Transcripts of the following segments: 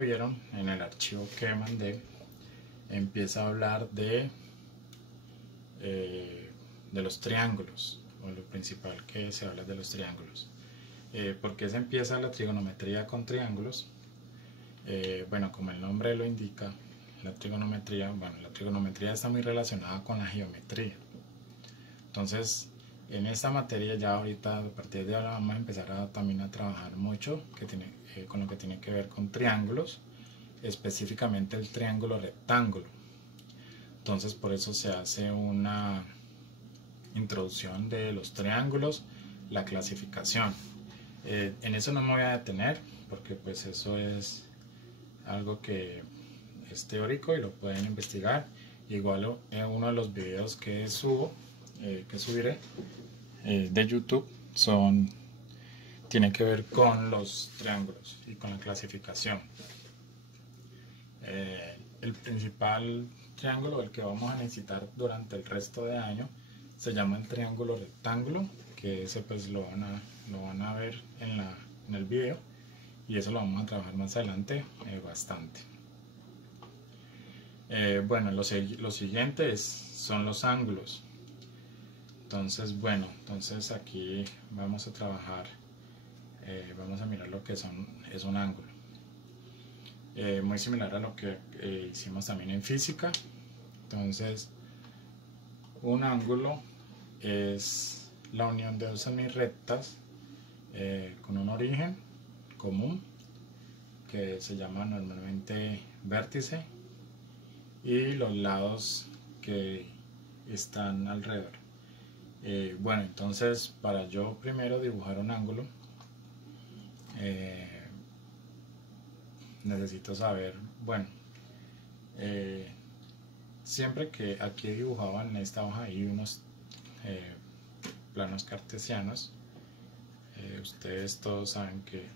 Vieron en el archivo que mandé, empieza a hablar de los triángulos, o lo principal que se habla de los triángulos. ¿Por qué se empieza la trigonometría con triángulos? Bueno, como el nombre lo indica, la trigonometría está muy relacionada con la geometría. Entonces, en esta materia ya ahorita, a partir de ahora, vamos a empezar también a trabajar mucho con lo que tiene que ver con triángulos, específicamente el triángulo rectángulo. Entonces, por eso se hace una introducción de los triángulos, la clasificación. En eso no me voy a detener, porque pues eso es algo que es teórico y lo pueden investigar. Igual uno de los videos que subiré de YouTube tiene que ver con los triángulos y con la clasificación. El principal triángulo, el que vamos a necesitar durante el resto de año, se llama el triángulo rectángulo, que ese pues lo van a ver en el video, y eso lo vamos a trabajar más adelante bastante. Bueno, los siguientes son los ángulos. Entonces aquí vamos a trabajar, vamos a mirar lo que es un ángulo. Muy similar a lo que hicimos también en física. Entonces, un ángulo es la unión de dos semirrectas con un origen común, que se llama normalmente vértice, y los lados que están alrededor. Bueno, entonces para yo primero dibujar un ángulo, necesito saber, bueno, siempre que aquí dibujaba en esta hoja hay unos planos cartesianos. Ustedes todos saben que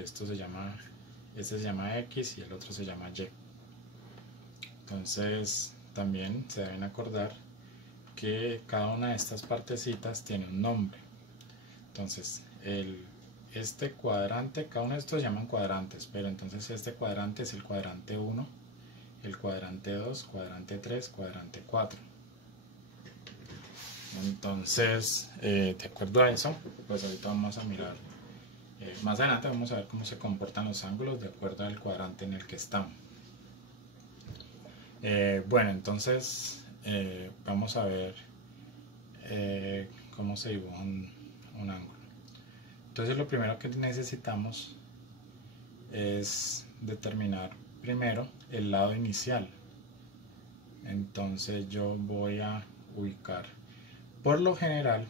este se llama X y el otro se llama Y. Entonces también se deben acordar que cada una de estas partecitas tiene un nombre. Entonces este cuadrante, cada uno de estos se llaman cuadrantes, pero entonces este cuadrante es el cuadrante 1, el cuadrante 2, cuadrante 3, cuadrante 4. Entonces, de acuerdo a eso, pues ahorita vamos a mirar, más adelante vamos a ver cómo se comportan los ángulos de acuerdo al cuadrante en el que estamos. Bueno, entonces vamos a ver cómo se dibuja un ángulo. Entonces lo primero que necesitamos es determinar primero el lado inicial. Entonces yo voy a ubicar, por lo general,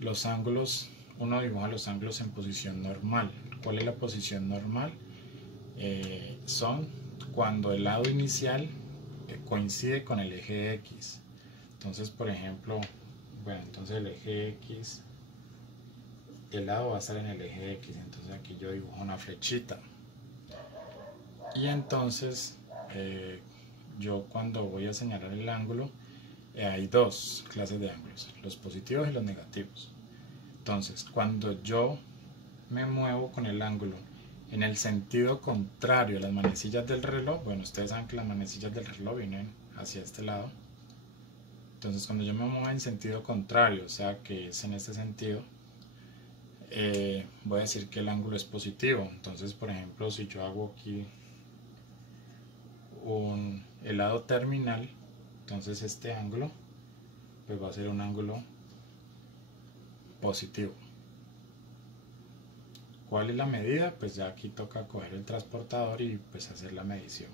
los ángulos, uno dibuja los ángulos en posición normal. ¿Cuál es la posición normal? Son cuando el lado inicial coincide con el eje X. Entonces, por ejemplo, bueno, entonces el eje X, el lado va a estar en el eje X, entonces aquí yo dibujo una flechita. Y entonces yo cuando voy a señalar el ángulo, hay dos clases de ángulos, los positivos y los negativos. Entonces, cuando yo me muevo con el ángulo en el sentido contrario a las manecillas del reloj, bueno, ustedes saben que las manecillas del reloj vienen hacia este lado. Entonces, cuando yo me muevo en sentido contrario, o sea que es en este sentido, voy a decir que el ángulo es positivo. Entonces, por ejemplo, si yo hago aquí el lado terminal, entonces este ángulo pues va a ser un ángulo positivo. ¿Cuál es la medida? Pues ya aquí toca coger el transportador y pues hacer la medición.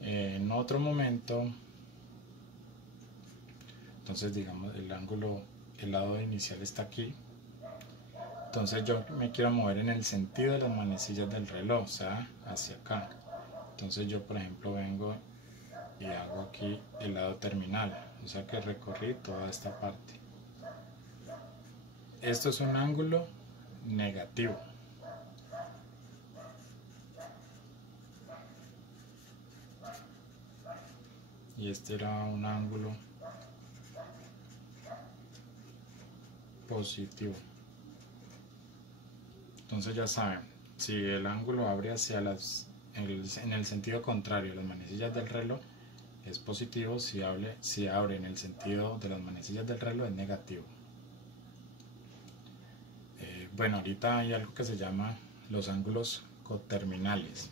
En otro momento, entonces digamos el lado inicial está aquí. Entonces yo me quiero mover en el sentido de las manecillas del reloj, o sea, hacia acá. Entonces yo, por ejemplo, vengo y hago aquí el lado terminal, o sea que recorrí toda esta parte. Esto es un ángulo negativo. Y este era un ángulo positivo. Entonces ya saben, si el ángulo abre hacia en el sentido contrario a las manecillas del reloj es positivo, si abre en el sentido de las manecillas del reloj es negativo. Bueno, ahorita hay algo que se llama los ángulos coterminales.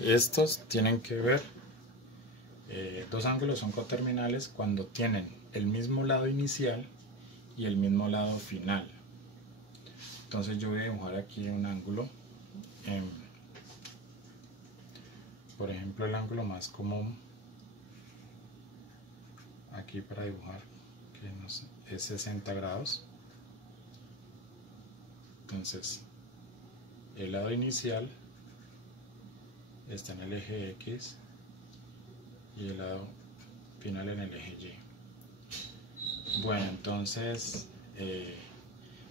Estos tienen que ver, dos ángulos son coterminales cuando tienen el mismo lado inicial y el mismo lado final. Entonces yo voy a dibujar aquí un ángulo, por ejemplo el ángulo más común aquí para dibujar, que no sé, es 60 grados. Entonces el lado inicial está en el eje X y el lado final en el eje Y. Bueno, entonces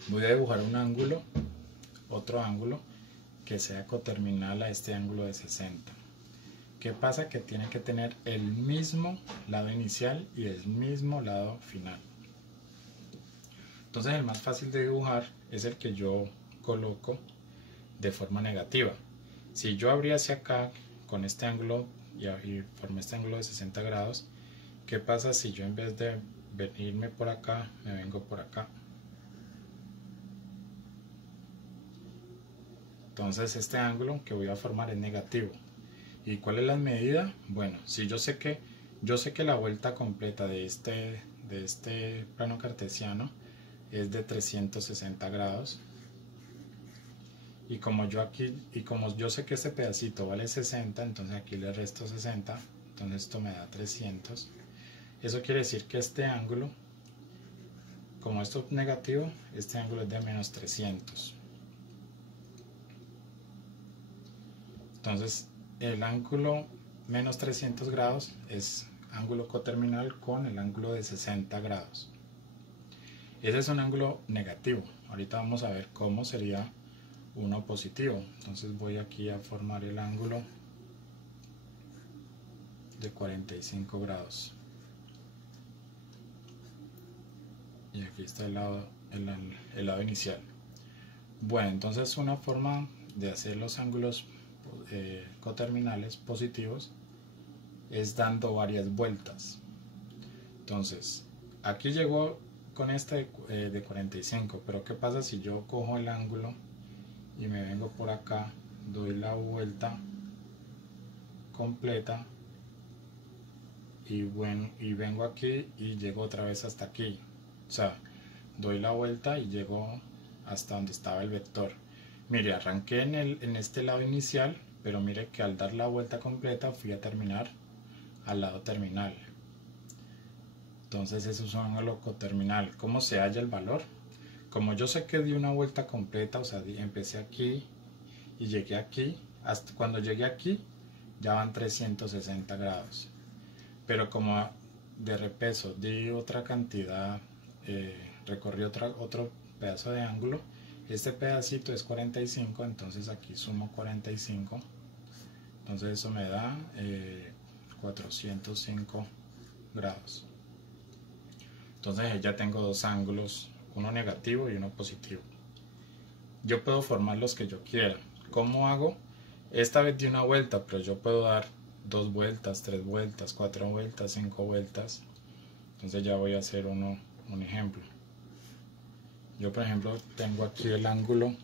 voy a dibujar un ángulo, otro ángulo que sea coterminal a este ángulo de 60. ¿Qué pasa? Que tiene que tener el mismo lado inicial y el mismo lado final. Entonces el más fácil de dibujar es el que yo coloco de forma negativa. Si yo abría hacia acá con este ángulo y formé este ángulo de 60 grados, ¿qué pasa si yo en vez de venirme por acá, me vengo por acá? Entonces este ángulo que voy a formar es negativo. ¿Y cuál es la medida? Bueno, si yo sé que la vuelta completa de este plano cartesiano es de 360 grados, y como yo sé que este pedacito vale 60, entonces aquí le resto 60, entonces esto me da 300. Eso quiere decir que este ángulo, como esto es negativo, este ángulo es de menos 300. Entonces el ángulo menos 300 grados es ángulo coterminal con el ángulo de 60 grados. Ese es un ángulo negativo. Ahorita vamos a ver cómo sería uno positivo. Entonces voy aquí a formar el ángulo de 45 grados. Y aquí está el lado inicial. Bueno, entonces una forma de hacer los ángulos coterminales positivos es dando varias vueltas. Entonces aquí llegó con este de 45, pero ¿qué pasa si yo cojo el ángulo y me vengo por acá, doy la vuelta completa y vengo aquí y llego otra vez hasta aquí? O sea, doy la vuelta y llego hasta donde estaba el vector. Mire, arranqué en este lado inicial, pero mire que al dar la vuelta completa fui a terminar al lado terminal. Entonces eso es un ángulo coterminal. ¿Cómo se halla el valor? Como yo sé que di una vuelta completa, o sea, empecé aquí y llegué aquí, hasta cuando llegué aquí ya van 360 grados. Pero como de repeso di otra cantidad, recorrí otro pedazo de ángulo, este pedacito es 45, entonces aquí sumo 45, entonces eso me da 405 grados. Entonces ya tengo dos ángulos, uno negativo y uno positivo. Yo puedo formar los que yo quiera. ¿Cómo hago? Esta vez di una vuelta, pero yo puedo dar 2 vueltas, 3 vueltas, 4 vueltas, 5 vueltas. Entonces ya voy a hacer un ejemplo. Yo por ejemplo tengo aquí el ángulo,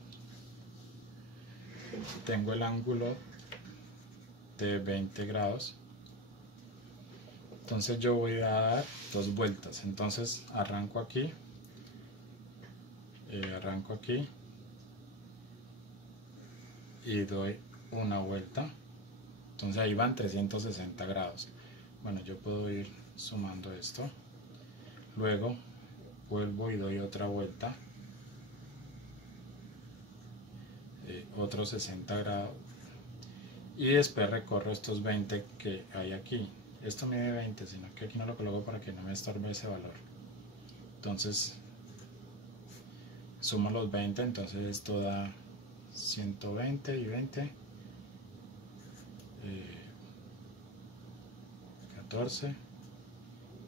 de 20 grados. Entonces yo voy a dar 2 vueltas. Entonces arranco aquí y doy una vuelta. Entonces ahí van 360 grados. Bueno, yo puedo ir sumando esto. Luego vuelvo y doy otra vuelta, otros 60 grados, y después recorro estos 20 que hay aquí. Esto mide 20, sino que aquí no lo coloco para que no me estorbe ese valor. Entonces sumo los 20, entonces esto da 120 y 20, 14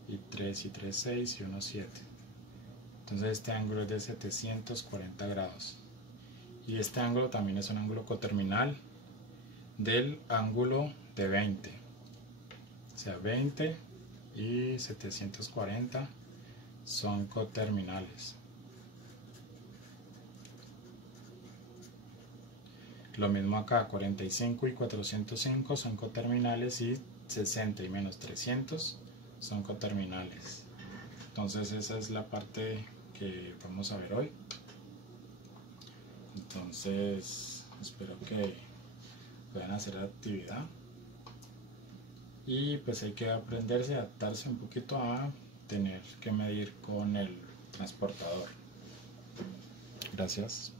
y 3 y 3, 6 y 1, 7. Entonces este ángulo es de 740 grados. y este ángulo también es un ángulo coterminal del ángulo de 20, o sea 20 y 740 son coterminales. Lo mismo acá, 45 y 405 son coterminales y 60 y menos 300 son coterminales. Entonces esa es la parte que vamos a ver hoy. Entonces espero que puedan hacer la actividad y pues hay que aprenderse, adaptarse un poquito a tener que medir con el transportador. Gracias.